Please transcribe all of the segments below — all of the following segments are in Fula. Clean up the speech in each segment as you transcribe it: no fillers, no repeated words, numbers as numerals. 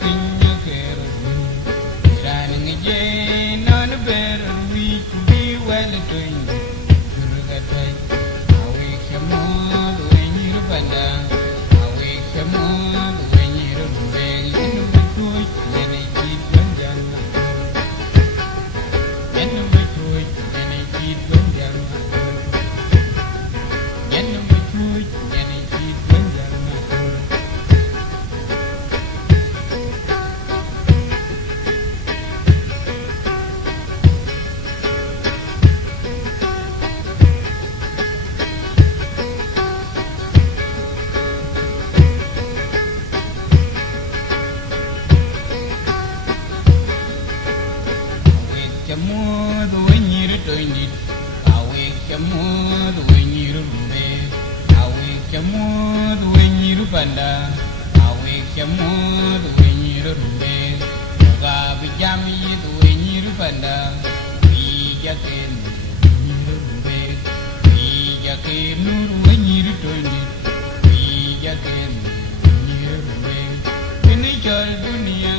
pinya kero running again on a better week be well doing Surugatai awake your mom when you're banda awake your mom when you're moving in the good and it keep one young and the good and it keep one young and the good and it keep one young Chamud when you're doing it, awake Chamud when you're moving, awake Chamud when you're banda, awake Chamud when you're moving, Gabi Jami when you're banda, we jacket when you're moving, we jacket when you're doing it, we jacket when you're moving, when it's all dunia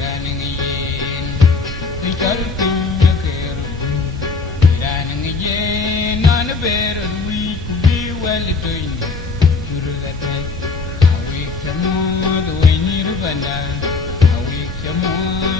running again, it's all better we could be well doing to the night. I wake the moon when you're banda. I wake the moon